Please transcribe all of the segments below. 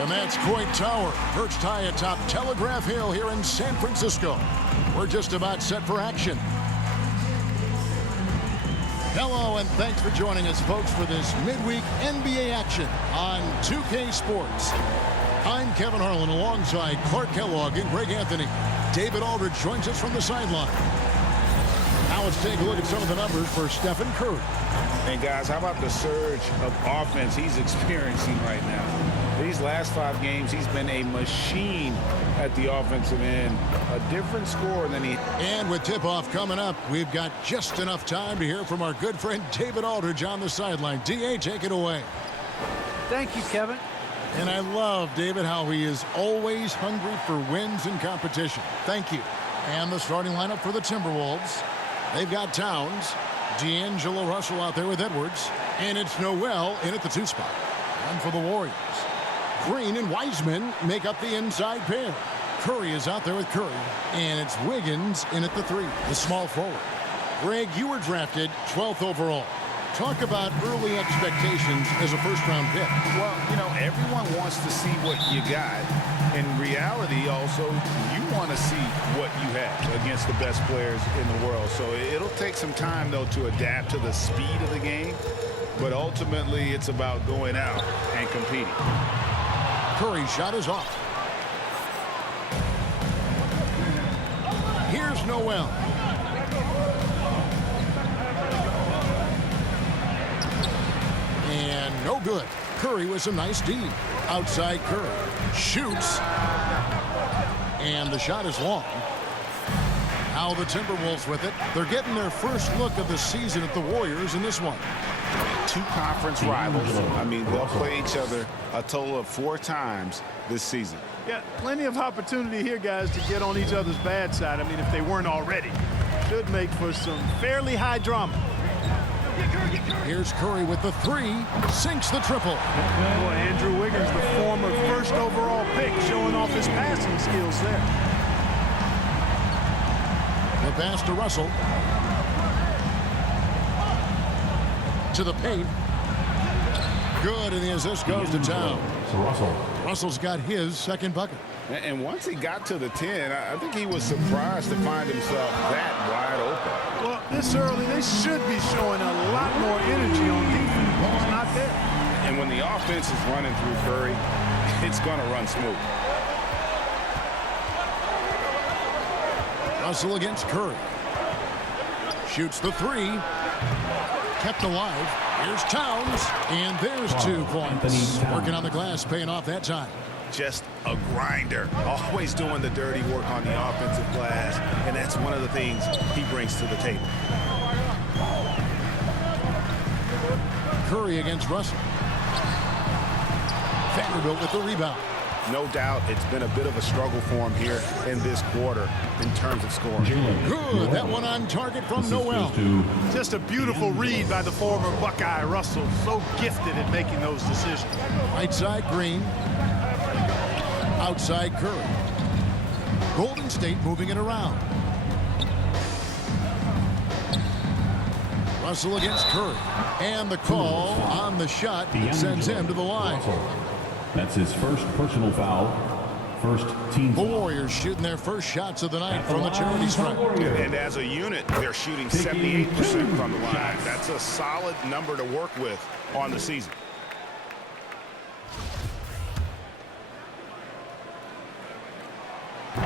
And that's Coit Tower, perched high atop Telegraph Hill here in San Francisco. We're just about set for action. Hello, and thanks for joining us, folks, for this midweek NBA action on 2K Sports. I'm Kevin Harlan alongside Clark Kellogg and Greg Anthony. David Aldridge joins us from the sideline. Now let's take a look at some of the numbers for Stephen Curry. And guys, how about the surge of offense he's experiencing right now? These last 5 games, he's been a machine at the offensive end. A different score than he... And with tip-off coming up, we've got just enough time to hear from our good friend David Aldridge on the sideline. D.A., take it away. Thank you, Kevin. And I love, David, how he is always hungry for wins and competition. Thank you. And the starting lineup for the Timberwolves. They've got Towns, D'Angelo Russell out there with Edwards, and it's Noel in at the 2 spot. And for the Warriors, Green and Wiseman make up the inside pair. Curry is out there with Curry, and it's Wiggins in at the 3, the small forward. Greg, you were drafted 12th overall. Talk about early expectations as a first-round pick. Well, you know, everyone wants to see what you got. In reality, also, you want to see what you have against the best players in the world. So it'll take some time, though, to adapt to the speed of the game. But ultimately, it's about going out and competing. Curry's shot is off. Here's Noel. And no good. Curry with some nice D. Outside Curry. Shoots. And the shot is long. Now the Timberwolves with it. They're getting their first look of the season at the Warriors in this one. 2 conference rivals. I mean, they'll play each other a total of 4 times this season. Yeah, plenty of opportunity here, guys, to get on each other's bad side. I mean, if they weren't already. Should make for some fairly high drama. Here's Curry with the 3. Sinks the triple. Boy, Andrew Wiggins, the former first overall pick, showing off his passing skills there. The pass to Russell. To the paint. Good, and the assist goes to Towns. Russell's got his second bucket. And once he got to the 10, I think he was surprised to find himself that wide open. Well, this early, they should be showing a lot more energy on defense. It's not there. And when the offense is running through Curry, it's going to run smooth. Russell against Curry. Shoots the 3. Kept alive. Here's Towns. And there's 2 points. Working on the glass, paying off that time. Just a grinder. Always doing the dirty work on the offensive glass. And that's one of the things he brings to the table. Curry against Russell. Vanderbilt with the rebound. No doubt it's been a bit of a struggle for him here in this quarter in terms of scoring. Good. That one on target from Noel. Just a beautiful read by the former Buckeye Russell. So gifted at making those decisions. Right side Green. Outside Curry. Golden State moving it around. Russell against Curry. And the call on the shot sends him to the line. That's his first personal foul. First team The foul. Warriors shooting their first shots of the night from the charity stripe. And as a unit, they're shooting 78% from the line. That's a solid number to work with on the season.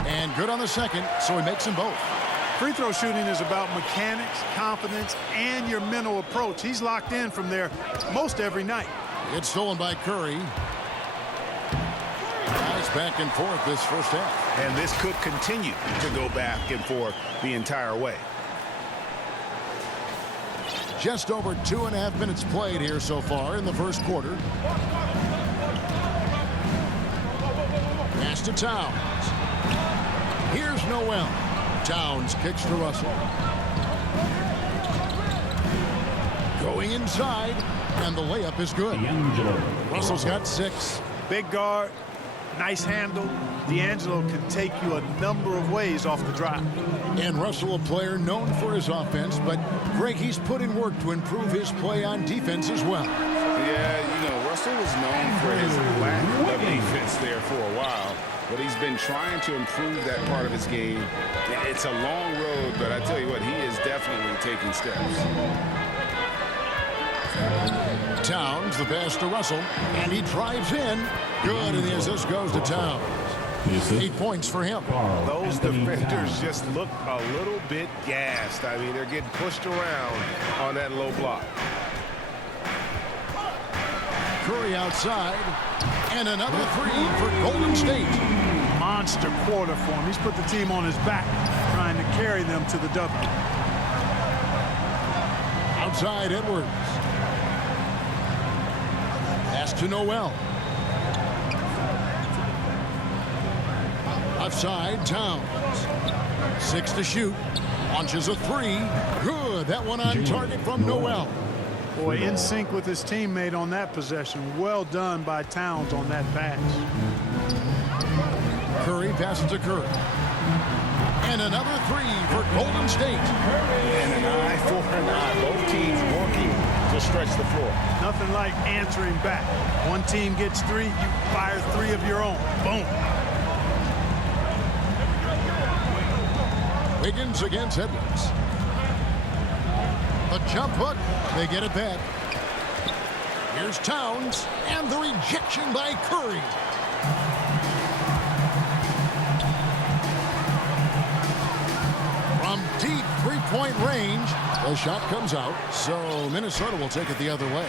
And good on the second, so he makes them both. Free throw shooting is about mechanics, confidence, and your mental approach. He's locked in from there most every night. It's stolen by Curry. Nice back and forth this first half. And this could continue to go back and forth the entire way. Just over 2.5 minutes played here so far in the first quarter. Pass to Towns. Here's Noel. Towns kicks to Russell. Going inside, and the layup is good. Russell's got 6. Big guard, Nice handle. D'Angelo can take you a number of ways off the drive. And Russell, a player known for his offense, but Greg, he's put in work to improve his play on defense as well. Yeah, you know, Russell was known for his lack of defense there for a while, but he's been trying to improve that part of his game. It's a long road, but I tell you what, he is definitely taking steps. Towns, the pass to Russell, and he drives in. Good, and the assist goes to Towns. 8 points for him. Those defenders just look a little bit gassed. I mean, they're getting pushed around on that low block. Curry outside, and another three for Golden State. Monster quarter for him. He's put the team on his back, trying to carry them to the W. Outside Edwards. Pass to Noel. Outside Towns. 6 to shoot. Launches a three. Good. That one on target from Noel. Boy, in sync with his teammate on that possession. Well done by Towns on that pass. Curry passes to Curry. And another three for Golden State. And an eye for an eye. Both teams working to stretch the floor. Nothing like answering back. One team gets three, you fire three of your own. Boom. Wiggins against Edwards. A jump hook. They get it back. Here's Towns. And the rejection by Curry. From deep three-point range, the shot comes out. So Minnesota will take it the other way.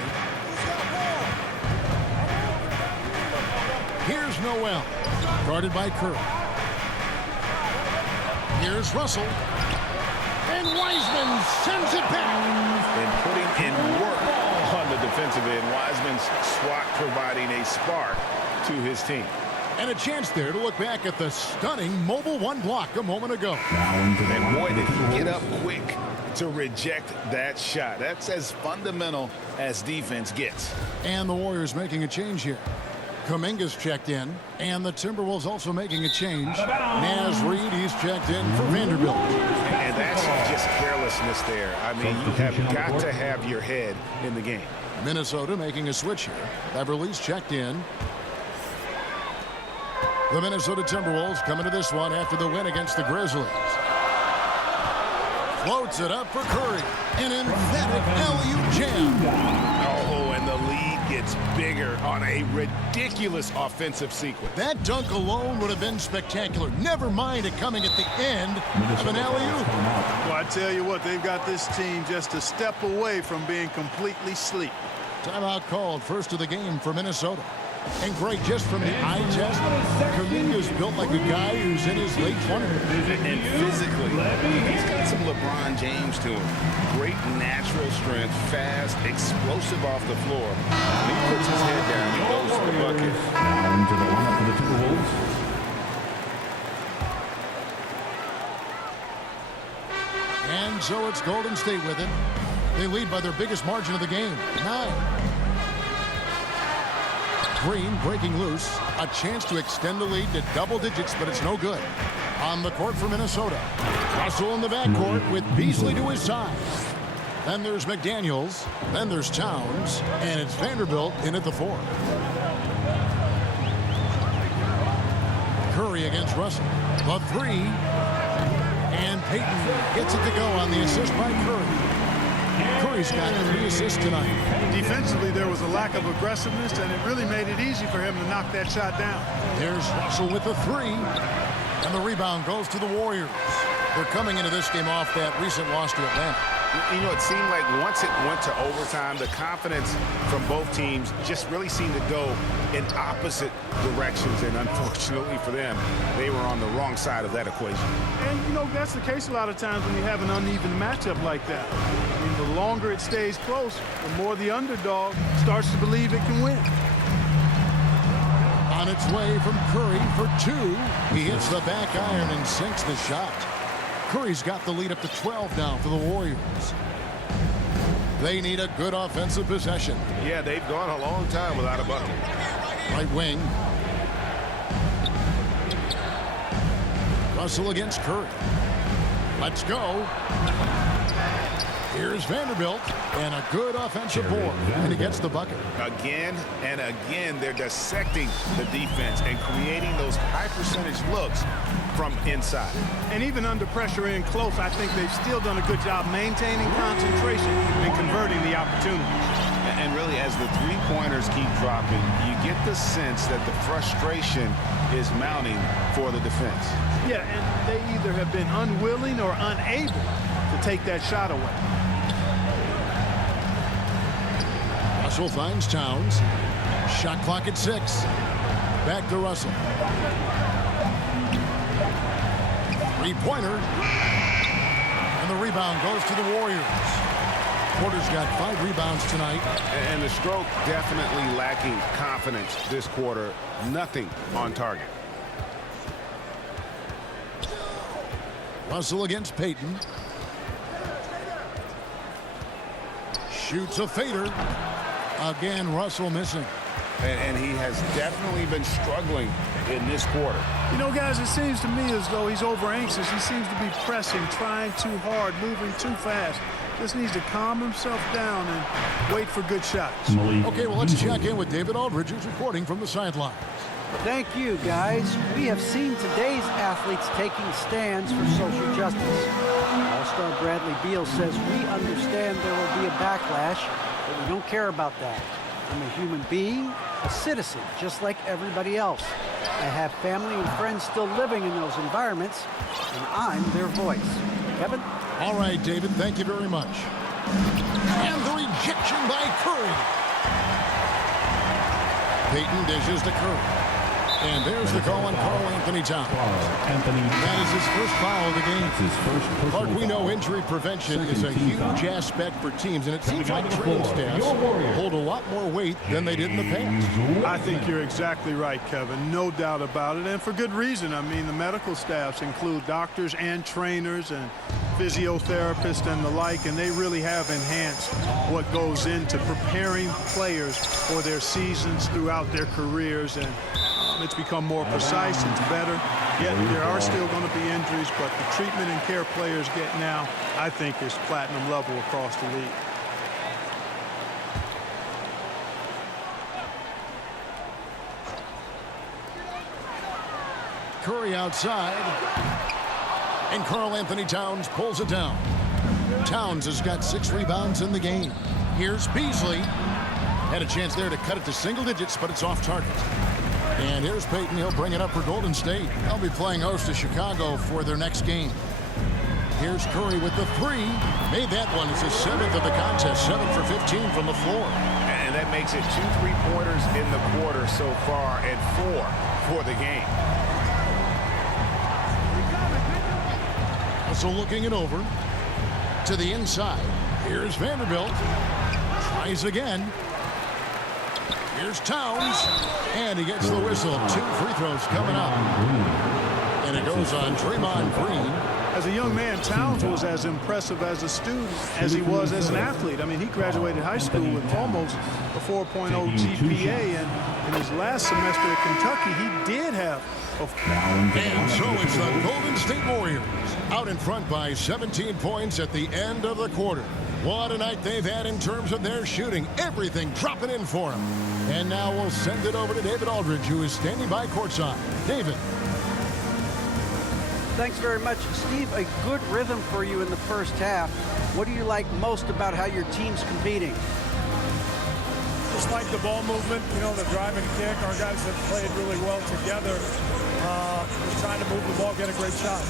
Here's Noel. Guarded by Curry. Here's Russell. And Wiseman sends it back. And putting in work on the defensive end. Wiseman's swat providing a spark to his team. And a chance there to look back at the stunning mobile one block a moment ago. And boy, did he get up quick to reject that shot. That's as fundamental as defense gets. And the Warriors making a change here. Kuminga's checked in, and the Timberwolves also making a change. Naz Reid, he's checked in for Vanderbilt. And that's just carelessness there. I mean, you have got to have your head in the game. Minnesota making a switch here. Beverly's checked in. The Minnesota Timberwolves coming to this one after the win against the Grizzlies. Floats it up for Curry. An emphatic alley-oop jam. Oh, and the lead gets bigger on a ridiculous offensive sequence. That dunk alone would have been spectacular. Never mind it coming at the end of an alley-oop. Well, I tell you what, they've got this team just a step away from being completely asleep. Timeout called, first of the game for Minnesota. And Greg, just from the eye test, Kuminga's built like a guy who's in his late 20s. And physically, he's got some LeBron James to him. Great natural strength, fast, explosive off the floor. When he puts his head down, he goes for the bucket. Now into the lineup for the Timberwolves. And so it's Golden State with it. They lead by their biggest margin of the game, 9. Green breaking loose. A chance to extend the lead to double digits, but it's no good. On the court for Minnesota. Russell in the backcourt with Beasley to his side. Then there's McDaniels. Then there's Towns. And it's Vanderbilt in at the 4. Curry against Russell. The 3. And Payton gets it to go on the assist by Curry. Curry's got 3 assists tonight. Defensively, there was a lack of aggressiveness, and it really made it easy for him to knock that shot down. There's Russell with the 3. And the rebound goes to the Warriors. They're coming into this game off that recent loss to Atlanta. You know, it seemed like once it went to overtime, the confidence from both teams just really seemed to go in opposite directions. And unfortunately for them, they were on the wrong side of that equation. And, you know, that's the case a lot of times when you have an uneven matchup like that. I mean, the longer it stays close, the more the underdog starts to believe it can win. On its way from Curry for 2. He hits the back iron and sinks the shot. Curry's got the lead up to 12 now for the Warriors. They need a good offensive possession. Yeah, they've gone a long time without a bucket. Right wing. Russell against Curry. Let's go. Here's Vanderbilt, and a good offensive board, and he gets the bucket. Again and again, they're dissecting the defense and creating those high percentage looks from inside. And even under pressure in close, I think they've still done a good job maintaining concentration and converting the opportunities. And really, as the three-pointers keep dropping, you get the sense that the frustration is mounting for the defense. Yeah, and they either have been unwilling or unable to take that shot away. Russell finds Towns. Shot clock at 6. Back to Russell. Three-pointer. And the rebound goes to the Warriors. Porter's got 5 rebounds tonight. And the stroke definitely lacking confidence this quarter. Nothing on target. Russell against Payton. Shoots a fader. Again, Russell missing. And he has definitely been struggling in this quarter. You know, guys, it seems to me as though he's over anxious. He seems to be pressing, trying too hard, moving too fast. Just needs to calm himself down and wait for good shots. Okay, well, let's check in with David Aldridge, who's reporting from the sidelines. Thank you, guys. We have seen today's athletes taking stands for social justice. All-star Bradley Beal says we understand there will be a backlash, but we don't care about that. I'm a human being, a citizen, just like everybody else. I have family and friends still living in those environments, and I'm their voice. Kevin? All right, David, thank you very much. And the rejection by Curry. Payton dishes to Curry. And there's the call on Karl Anthony Towns. That is his first foul of the game. Clark, we know injury prevention is a huge aspect for teams, and it seems like training staffs hold a lot more weight than they did in the past. I think you're exactly right, Kevin. No doubt about it, and for good reason. I mean, the medical staffs include doctors and trainers and physiotherapists and the like, and they really have enhanced what goes into preparing players for their seasons throughout their careers, and it's become more precise, it's better. Yet there are still going to be injuries, but the treatment and care players get now, I think, is platinum level across the league. Curry outside. And Karl Anthony Towns pulls it down. Towns has got 6 rebounds in the game. Here's Beasley. Had a chance there to cut it to single digits, but it's off target. And here's Payton. He'll bring it up for Golden State. They'll be playing host to Chicago for their next game. Here's Curry with the 3. Made that one. It's his 7th of the contest. 7 for 15 from the floor. And that makes it 2 3-pointers in the quarter so far and 4 for the game. So looking it over to the inside. Here's Vanderbilt. Tries again. Here's Towns. And he gets the whistle. 2 free throws coming up. And it goes on Draymond Green. As a young man, Towns was as impressive as a student as he was as an athlete. I mean, he graduated high school with almost a 4.0 GPA, and in his last semester at Kentucky, he did have a... And so it's the Golden State Warriors out in front by 17 points at the end of the quarter. What a night they've had in terms of their shooting. Everything dropping in for them. And now we'll send it over to David Aldridge, who is standing by courtside. David. Thanks very much, Steve. A good rhythm for you in the first half. What do you like most about how your team's competing? Just like the ball movement, you know, the drive and kick. Our guys have played really well together. Just trying to move the ball, get a great shot.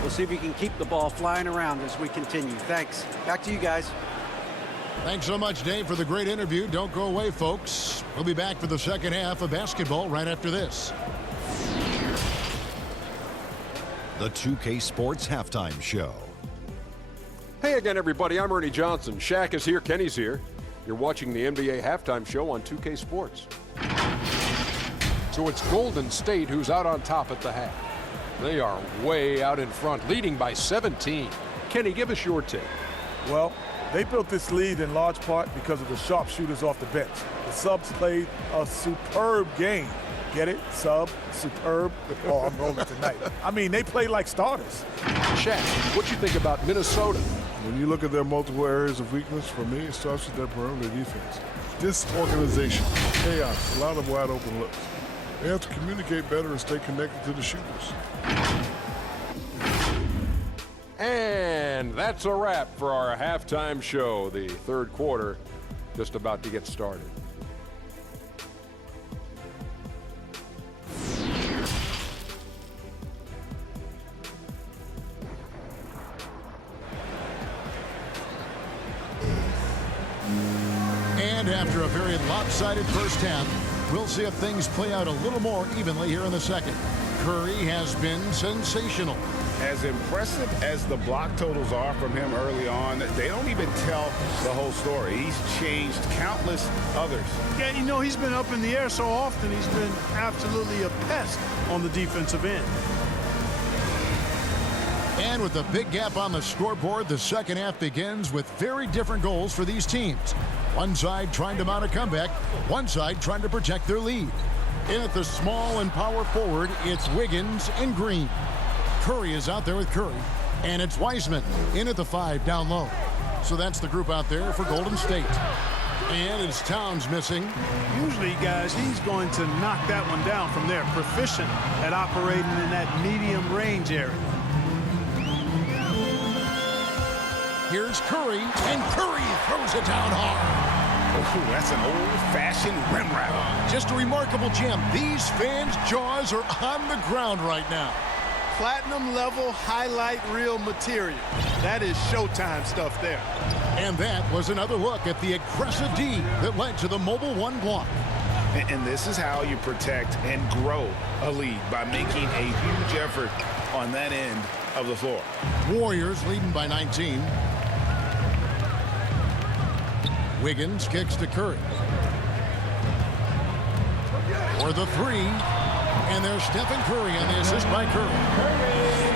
We'll see if we can keep the ball flying around as we continue. Thanks. Back to you guys. Thanks so much, Dave, for the great interview. Don't go away, folks. We'll be back for the second half of basketball right after this. The 2K Sports Halftime Show. Hey again, everybody. I'm Ernie Johnson. Shaq is here. Kenny's here. You're watching the NBA Halftime Show on 2K Sports. So it's Golden State who's out on top at the half. They are way out in front, leading by 17. Kenny, give us your take. Well, they built this lead in large part because of the sharpshooters off the bench. The subs played a superb game, Get it? Sub, superb. Oh, I'm rolling tonight. I mean, they play like starters. Shaq, what you think about Minnesota? When you look at their multiple areas of weakness, for me, it starts with their perimeter defense. Disorganization, chaos, a lot of wide open looks. They have to communicate better and stay connected to the shooters. And that's a wrap for our halftime show. The third quarter just about to get started. And after a very lopsided first half, we'll see if things play out a little more evenly here in the second. Curry has been sensational. As impressive as the block totals are from him early on, they don't even tell the whole story. He's changed countless others. Yeah, you know, he's been up in the air so often, he's been absolutely a pest on the defensive end. And with a big gap on the scoreboard, the second half begins with very different goals for these teams. One side trying to mount a comeback, one side trying to protect their lead. In at the small and power forward, it's Wiggins and Green. Curry is out there with Curry, and it's Wiseman in at the 5 down low. So that's the group out there for Golden State. And it's Towns missing. Usually, guys, he's going to knock that one down from there. Proficient at operating in that medium range area. Here's Curry, and Curry throws it down hard. Oh, that's an old-fashioned rim wrap. Just a remarkable jam. These fans' jaws are on the ground right now. Platinum level highlight reel material. That is Showtime stuff there. And that was another look at the aggressive D that led to the mobile one block. And this is how you protect and grow a lead, by making a huge effort on that end of the floor. Warriors leading by 19. Wiggins kicks to Curry. For the 3. And there's Stephen Curry on the assist by Curry.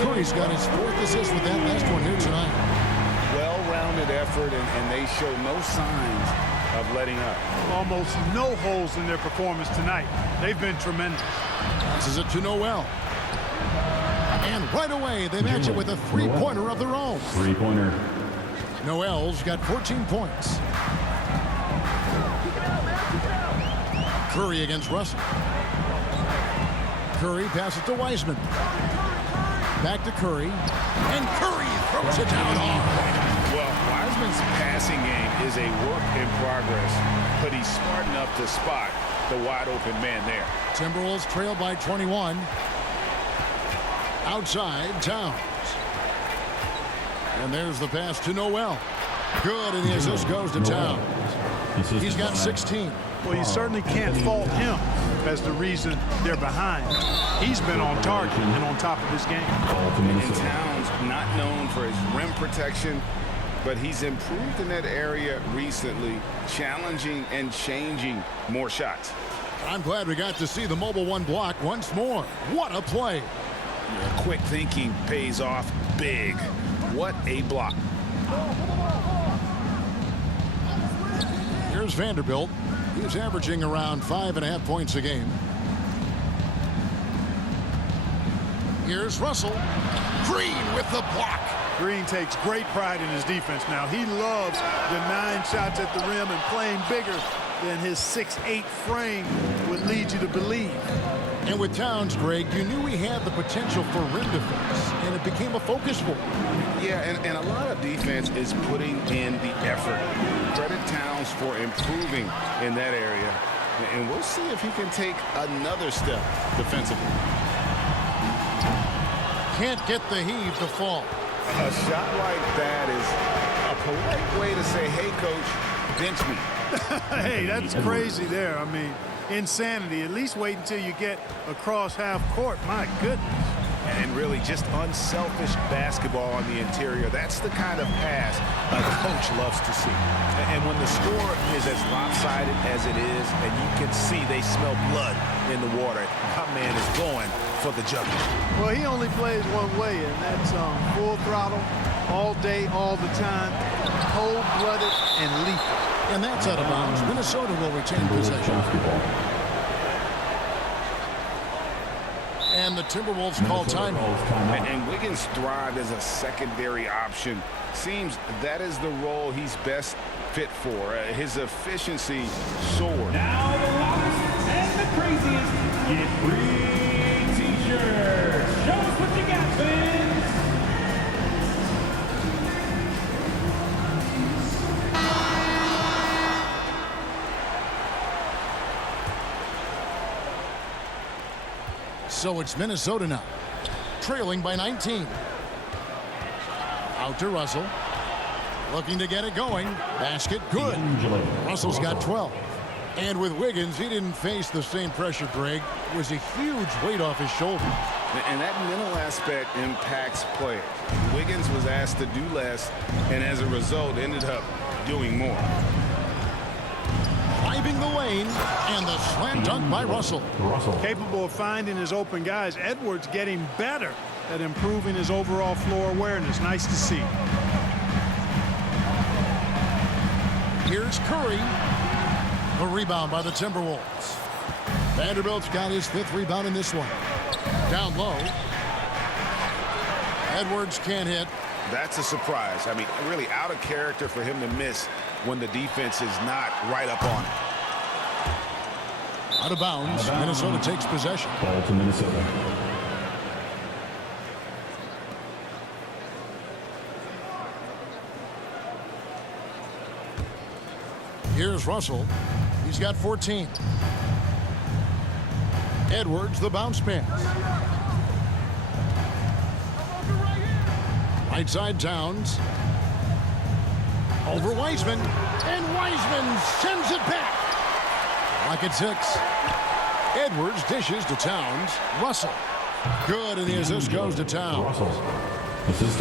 Curry's got his 4th assist with that last one here tonight. Well-rounded effort, and they show no signs of letting up. Almost no holes in their performance tonight. They've been tremendous. Passes it to Noel. And right away, they match it with a three-pointer of their own. Three-pointer. Noel's got 14 points. Curry against Russell. Curry passes to Wiseman. Back to Curry. And Curry throws it down hard. Well, Wiseman's passing game is a work in progress, but he's smart enough to spot the wide-open man there. Timberwolves trail by 21. Outside, Towns. And there's the pass to Noel. Good, and the assist goes to Towns. He's got 16. Well, you certainly can't fault him as the reason they're behind. He's been on target and on top of his game. And Towns, not known for his rim protection, but he's improved in that area recently, challenging and changing more shots. I'm glad we got to see the mobile one block once more. What a play. Quick thinking pays off big. What a block. Here's Vanderbilt. He's averaging around 5.5 points a game. Here's Russell. Green with the block. Green takes great pride in his defense now. He loves denying shots at the rim and playing bigger than his 6'8" frame would lead you to believe. And with Towns, Greg, you knew he had the potential for rim defense, and it became a focus for him. Yeah, and a lot of defense is putting in the effort. Credit Towns for improving in that area, and we'll see if he can take another step defensively. Can't get the heave to fall. A shot like that is a polite way to say, hey, coach, bench me. Hey, that's crazy there. I mean, insanity. At least wait until you get across half court. My goodness. And really just unselfish basketball on the interior. That's the kind of pass a coach loves to see. And when the score is as lopsided as it is, and you can see they smell blood in the water, my man is going for the jugular. Well, he only plays one way, and that's full throttle, all day, all the time, cold-blooded and lethal. And that's out of bounds. Minnesota will retain possession. And the Timberwolves call time. And Wiggins thrived as a secondary option. Seems that is the role he's best fit for. His efficiency soared. Now the loudest and the craziest get free t-shirts. Show us what you got, fans. So it's Minnesota now, trailing by 19. Out to Russell. Looking to get it going. Basket good. Russell's got 12. And with Wiggins, he didn't face the same pressure, Greg. It was a huge weight off his shoulder. And that mental aspect impacts players. Wiggins was asked to do less, and as a result, ended up doing more. Driving the lane, and the slam dunk by Russell. Capable of finding his open guys. Edwards getting better at improving his overall floor awareness. Nice to see. Here's Curry. A rebound by the Timberwolves. Vanderbilt's got his 5th rebound in this one. Down low. Edwards can't hit. That's a surprise. I mean, really out of character for him to miss when the defense is not right up on him. Out of bounds. Minnesota takes possession. Ball to Minnesota. Here's Russell. He's got 14. Edwards, the bounce pass. Right side Towns. Over Wiseman. And Wiseman sends it back. Like at 6. Edwards dishes to Towns. Russell. Good, and the assist goes to Towns.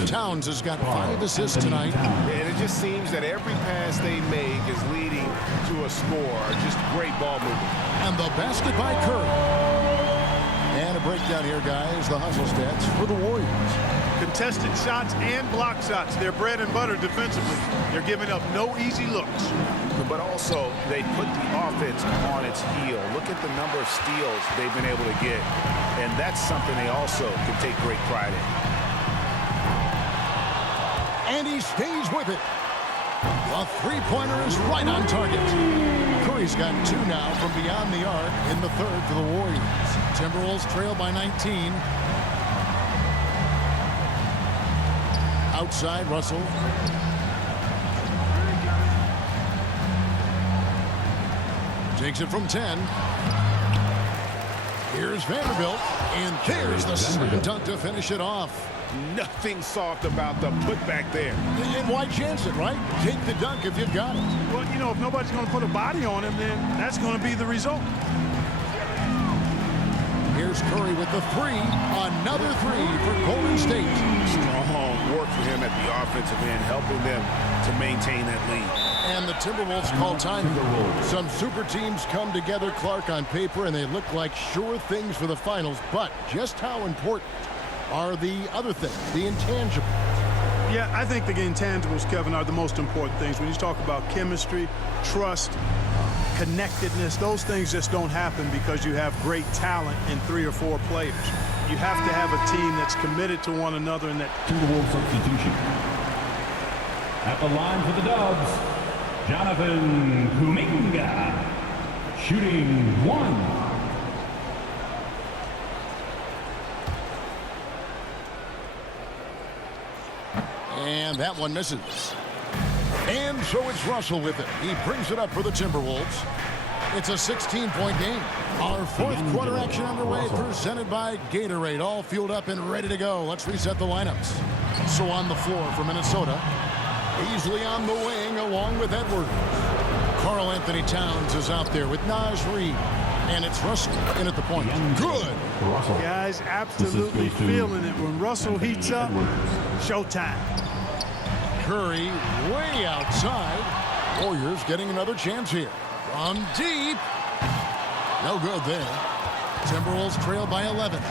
Towns has got 5 assists tonight. And it just seems that every pass they make is leading to a score. Just great ball movement. And the basket by Curry. And a breakdown here, guys. The hustle stats for the Warriors. Contested shots and block shots. They're bread and butter defensively. They're giving up no easy looks. But also, they put the offense on its heel. Look at the number of steals they've been able to get. And that's something they also can take great pride in. And he stays with it. The three-pointer is right on target. Curry's got 2 now from beyond the arc in the 3rd for the Warriors. Timberwolves trail by 19. Outside, Russell. Takes it from 10. Here's Vanderbilt. And there's the slam dunk to finish it off. Nothing soft about the putback there. And why chance it, right? Take the dunk if you've got it. Well, you know, if nobody's going to put a body on him, then that's going to be the result. Here's Curry with the 3. Another 3 for Golden State. Strong work for him at the offensive end, helping them to maintain that lead. And the Timberwolves call time. Some super teams come together, Clark, on paper, and they look like sure things for the finals. But just how important are the other things, the intangibles? Yeah, I think the intangibles, Kevin, are the most important things. When you talk about chemistry, trust, connectedness, those things just don't happen because you have great talent in 3 or 4 players. You have to have a team that's committed to one another and that... Timberwolves substitution. At the line for the Dubs, Jonathan Kuminga. Shooting 1. And that one misses. And so it's Russell with it. He brings it up for the Timberwolves. It's a 16-point game. Our 4th quarter action underway, presented by Gatorade. All fueled up and ready to go. Let's reset the lineups. So on the floor for Minnesota, easily on the wing along with Edwards. Karl Anthony Towns is out there with Naz Reid. And it's Russell in at the point. Good. Guys, absolutely feeling it. When Russell heats up, showtime. Curry way outside. Warriors getting another chance here. From deep. No good there. Timberwolves trail by 11.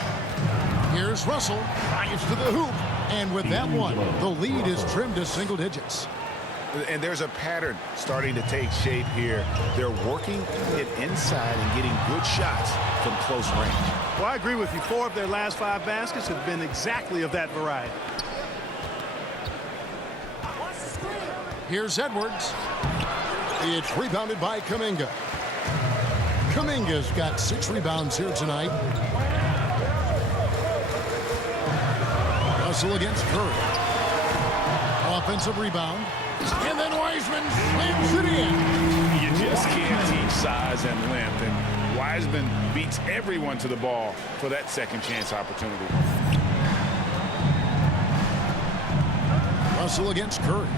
Here's Russell. Drives to the hoop. And with that one, the lead is trimmed to single digits. And there's a pattern starting to take shape here. They're working it inside and getting good shots from close range. Well, I agree with you. 4 of their last 5 baskets have been exactly of that variety. Here's Edwards. It's rebounded by Kuminga. Kuminga's got 6 rebounds here tonight. Russell against Curry. Offensive rebound. And then Wiseman slams it in. You just can't teach size and length. And Wiseman beats everyone to the ball for that second chance opportunity. Russell against Curry.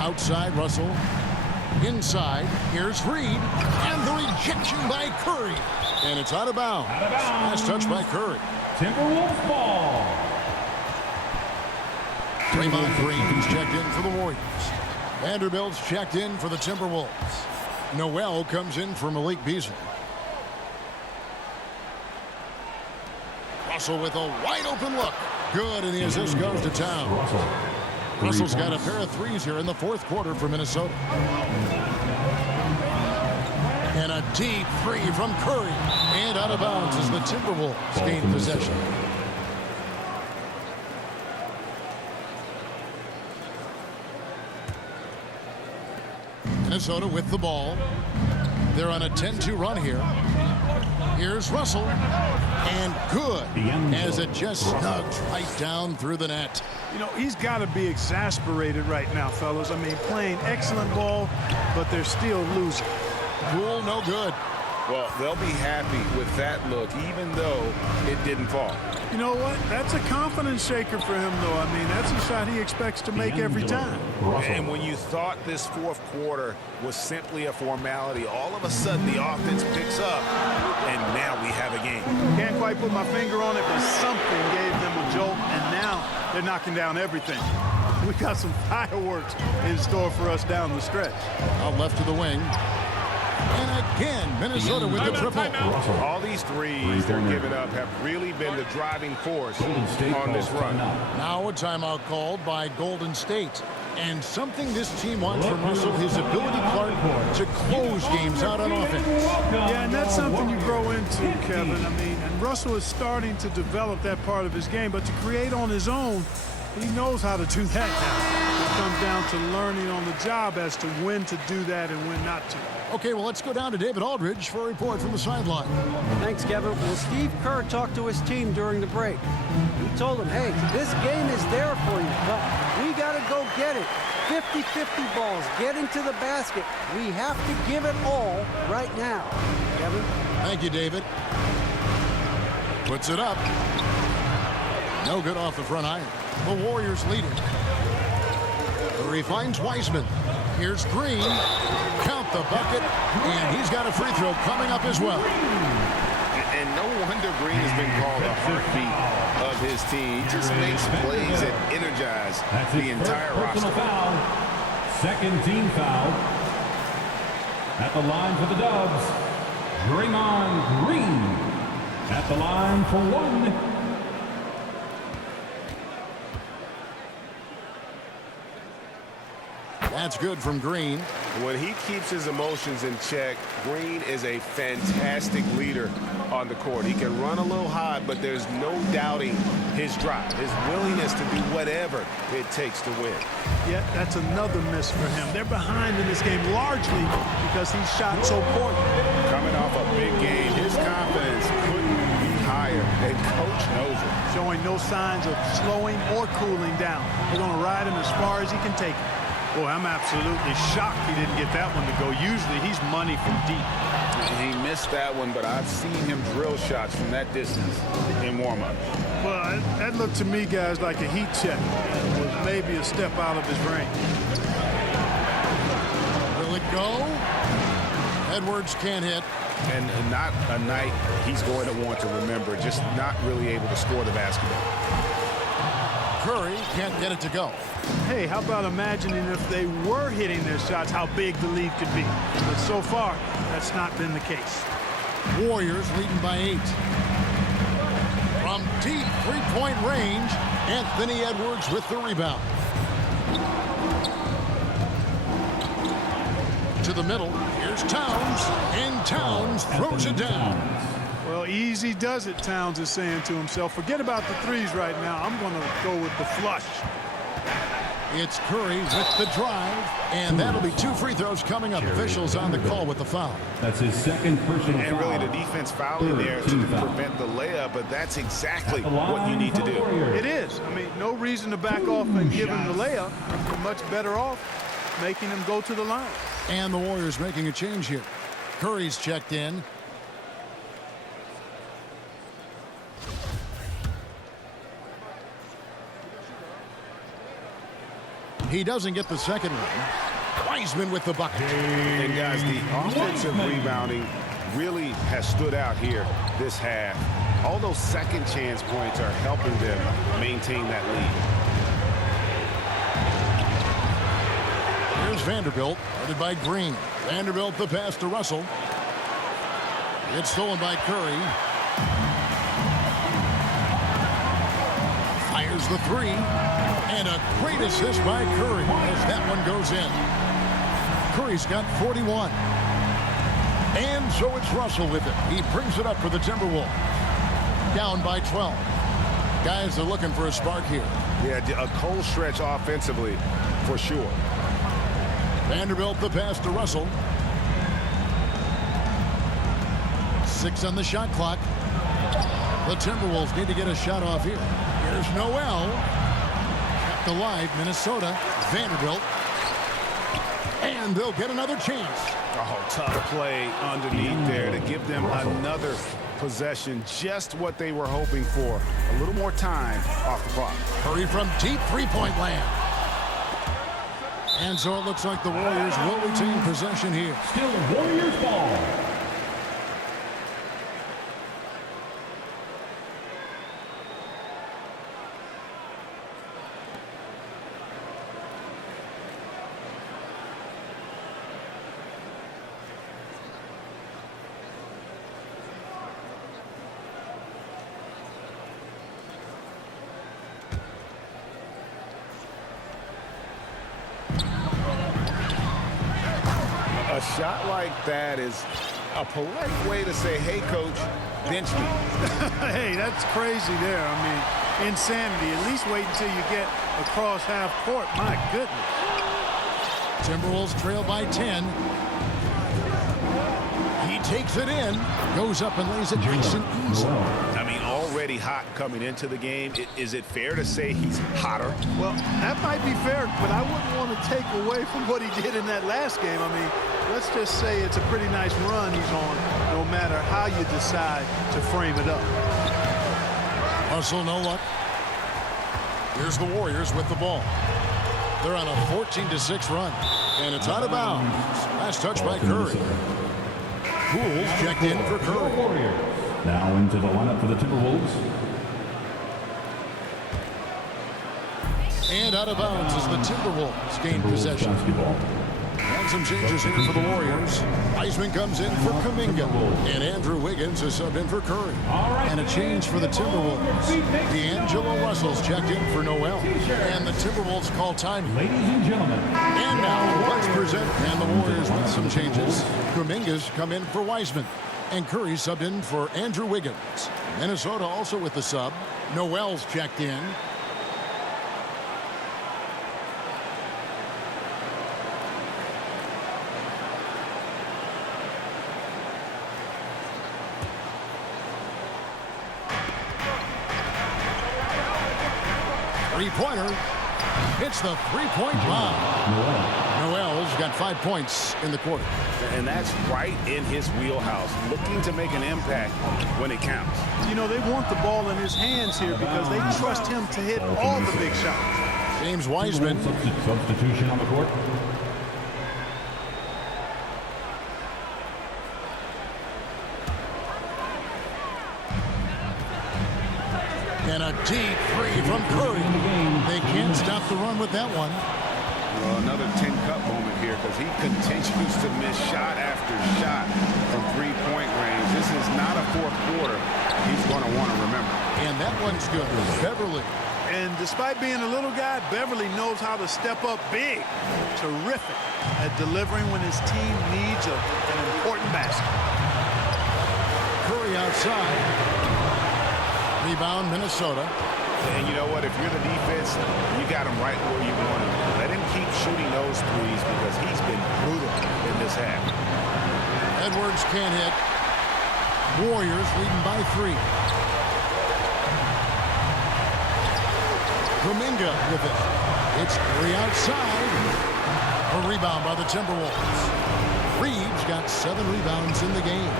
Outside Russell. Inside. Here's Reed. And the rejection by Curry. And it's out of bounds. Last touch by Curry. Timberwolves ball. Draymond Green, who's checked in for the Warriors. Vanderbilt's checked in for the Timberwolves. Noel comes in for Malik Beasley. Russell with a wide open look. Good, and the assist goes to Towns. Russell's got a pair of threes here in the 4th quarter for Minnesota. And a deep three from Curry. And out of bounds as the Timberwolves gain possession. Minnesota with the ball. They're on a 10-2 run here. Here's Russell. And good as it just snugs right down through the net. You know, he's got to be exasperated right now, fellas. I mean, playing excellent ball, but they're still losing. Rule no good. Well, they'll be happy with that look, even though it didn't fall. You know what? That's a confidence shaker for him, though. I mean, that's a shot he expects to make every time. And when you thought this 4th quarter was simply a formality, all of a sudden the offense picks up, and now we have a game. Can't quite put my finger on it, but something gave them a jolt, and now they're knocking down everything. We got some fireworks in store for us down the stretch. Out left to the wing. And again, Minnesota with the triple. All these threes they're giving up have really been the driving force on this run. Now a timeout called by Golden State. And something this team wants from Russell, his ability, Clark, to close games out on offense. Yeah, and that's something you grow into, Kevin. I mean, and Russell is starting to develop that part of his game, but to create on his own, he knows how to do that now. It comes down to learning on the job as to when to do that and when not to. Okay, well, let's go down to David Aldridge for a report from the sideline. Thanks, Kevin. Well, Steve Kerr talked to his team during the break. He told them, hey, this game is there for you, but we got to go get it. 50-50 balls, getting to the basket. We have to give it all right now. Kevin? Thank you, David. Puts it up. No good off the front iron. The Warriors lead it. Curry finds Wiseman. Here's Green. Count the bucket. And he's got a free throw coming up as well. And no wonder Green has been called the heartbeat of his team. He just makes plays that energize the entire roster. Foul. Second team foul. At the line for the Dubs, Draymond Green. At the line for one. That's good from Green. When he keeps his emotions in check, Green is a fantastic leader on the court. He can run a little hot, but there's no doubting his drive, his willingness to do whatever it takes to win. Yeah, that's another miss for him. They're behind in this game largely because he's shot so poorly. Coming off a big game, his confidence couldn't be higher, and coach knows it. Showing no signs of slowing or cooling down. They're going to ride him as far as he can take him. Boy, I'm absolutely shocked he didn't get that one to go. Usually he's money from deep. He missed that one, but I've seen him drill shots from that distance in warm-up. Well, that looked to me, guys, like a heat check. It was maybe a step out of his range. Will it go? Edwards can't hit. And not a night he's going to want to remember, just not really able to score the basketball. Curry can't get it to go. Hey, how about imagining if they were hitting their shots, how big the lead could be. But so far, that's not been the case. Warriors leading by 8. From deep three-point range. Anthony Edwards with the rebound. To the middle. Here's Towns. And Towns throws it down. Well, easy does it, Towns is saying to himself. Forget about the threes right now. I'm going to go with the flush. It's Curry with the drive, and that'll be 2 free throws coming up. Officials on the call with the foul. That's his second personal And foul. really the defense fouling there to prevent the layup, but that's exactly what you need to do. It is. I mean, no reason to back off and give him the layup. You're much better off making him go to the line. And the Warriors making a change here. Curry's checked in. He doesn't get the second one. Wiseman with the bucket. And guys, the offensive rebounding really has stood out here this half. All those second chance points are helping them maintain that lead. Here's Vanderbilt, guarded by Green. Vanderbilt the pass to Russell. It's stolen by Curry. Fires the three. And a great assist by Curry as that one goes in. Curry's got 41. And so it's Russell with it. He brings it up for the Timberwolves. Down by 12. Guys are looking for a spark here. Yeah, a cold stretch offensively for sure. Vanderbilt the pass to Russell. 6 on the shot clock. The Timberwolves need to get a shot off here. Here's Noel. Kept alive, Minnesota. Vanderbilt. And they'll get another chance. Oh, tough play underneath there to give them another possession. Just what they were hoping for. A little more time off the clock. Curry from deep three-point land. And so it looks like the Warriors will retain possession here. Still Warriors ball. A shot like that is a polite way to say, hey, coach, bench me. Hey, that's crazy there. I mean, insanity. At least wait until you get across half court. My goodness. Timberwolves trail by 10. He takes it in. Goes up and lays it nice and easy. I mean, already hot coming into the game. Is it fair to say he's hotter? Well, that might be fair, but I wouldn't want to take away from what he did in that last game. I mean, let's just say it's a pretty nice run he's on, no matter how you decide to frame it up. Russell, no luck. Here's the Warriors with the ball. They're on a 14-6 run, and it's out of bounds. Last touch by Curry. Pools checked in for Curry. Warriors now into the lineup for the Timberwolves. And out of bounds as the Timberwolves gain possession. Basketball. And some changes here for the Warriors. Wiseman comes in for Kuminga. And Andrew Wiggins is subbed in for Curry. And a change for the Timberwolves. D'Angelo Russell's checked in for Noel. And the Timberwolves call time. Ladies and gentlemen. And now let's present. And the Warriors with some changes. Kuminga's come in for Wiseman. And Curry subbed in for Andrew Wiggins. Minnesota also with the sub. Noel's checked in. Three-pointer. It's the three-point bomb. Noel's got 5 points in the quarter. And that's right in his wheelhouse, looking to make an impact when it counts. You know, they want the ball in his hands here because they trust him to hit all the big shots. James Wiseman. Substitution on the court. And a deep three from Curry. They can't stop the run with that one. Well, another 10-cup moment here because he continues to miss shot after shot from three-point range. This is not a fourth quarter he's going to want to remember. And that one's good. Beverly. And despite being a little guy, Beverly knows how to step up big. Terrific at delivering when his team needs an important basket. Curry outside. Rebound, Minnesota. And you know what? If you're the defense, you got him right where you want him. Let him keep shooting those threes because he's been brutal in this half. Edwards can't hit. Warriors leading by 3. Kuminga with it. It's 3 outside. A rebound by the Timberwolves. Reeves got 7 rebounds in the game.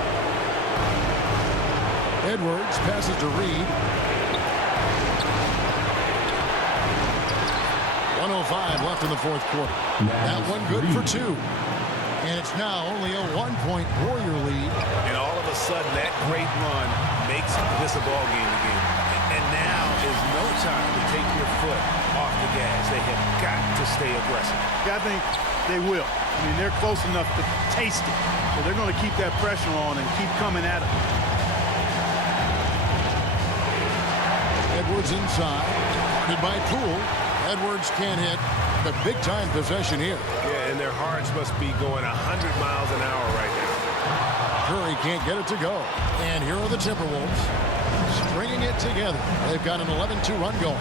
Edwards passes to Reed. 1:05 left in the fourth quarter. That one good for 2. And it's now only a 1-point Warrior lead. And all of a sudden, that great run makes this a ball game again. And now is no time to take your foot off the gas. They have got to stay aggressive. I think they will. I mean, they're close enough to taste it. So they're going to keep that pressure on and keep coming at it. Edwards inside. Guarded by Poole. Edwards can't hit. The big-time possession here. Yeah, and their hearts must be going 100 miles an hour right now. Curry can't get it to go. And here are the Timberwolves stringing it together. They've got an 11-2 run going.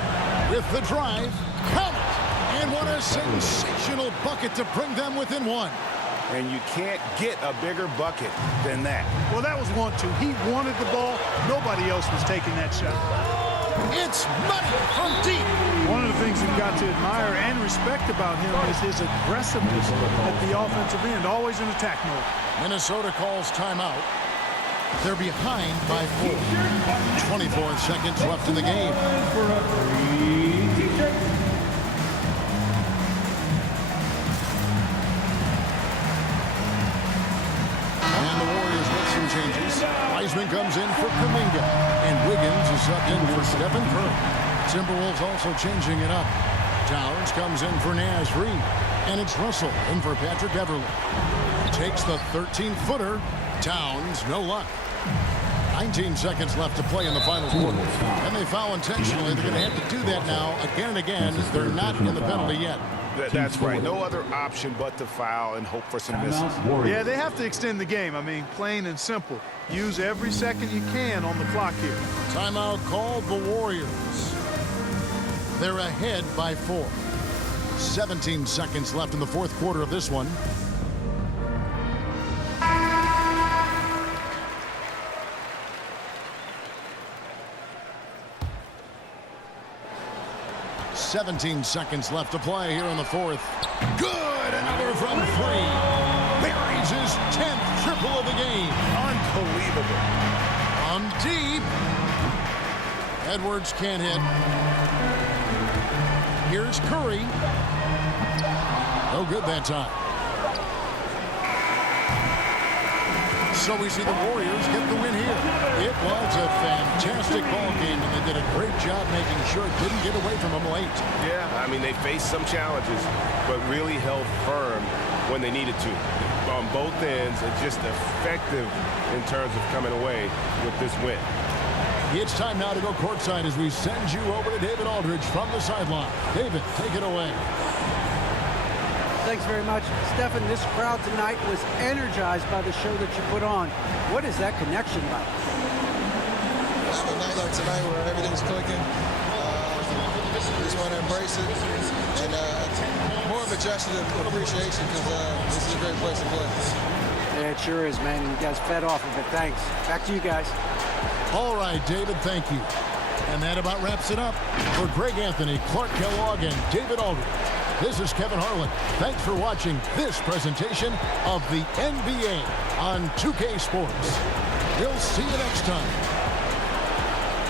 With the drive, count it! And what a sensational bucket to bring them within 1. And you can't get a bigger bucket than that. Well, that was 1-2. He wanted the ball. Nobody else was taking that shot. It's money from deep. One of the things you've got to admire and respect about him is his aggressiveness at the offensive end, always in attack mode. Minnesota calls timeout. They're behind by 4. 24 seconds left in the game. And the Warriors with some changes. Wiseman comes in for Kuminga. And Wiggins is subbed in for Stephen Curry. Timberwolves also changing it up. Towns comes in for Naz Reid. And it's Russell in for Patrick Beverly. Takes the 13-footer. Towns, no luck. 19 seconds left to play in the final quarter. And they foul intentionally. They're going to have to do that now again and again. They're not in the penalty yet. That's right. No other option but to foul and hope for some misses. Yeah, they have to extend the game. I mean, plain and simple. Use every second you can on the clock here. Timeout called the Warriors. They're ahead by 4. 17 seconds left in the fourth quarter of this one. .17 seconds left to play here in the fourth. Good! Another from 3. Buries his 10th triple of the game. Unbelievable. On deep. Edwards can't hit. Here's Curry. No good that time. So we see the Warriors get the win here. It was a fantastic ball game, and they did a great job making sure it didn't get away from them late. Yeah, I mean, they faced some challenges, but really held firm when they needed to. On both ends, and just effective in terms of coming away with this win. It's time now to go courtside as we send you over to David Aldridge from the sideline. David, take it away. Thanks very much. Stephen, this crowd tonight was energized by the show that you put on. What is that connection like? It's a night like tonight where everything's clicking. We just want to embrace it. And more of a gesture of appreciation because this is a great place to play. Yeah, it sure is, man. You guys fed off of it. Thanks. Back to you guys. All right, David, thank you. And that about wraps it up. For Greg Anthony, Clark Kellogg, and David Aldridge, this is Kevin Harlan. Thanks for watching this presentation of the NBA on 2K Sports. We'll see you next time.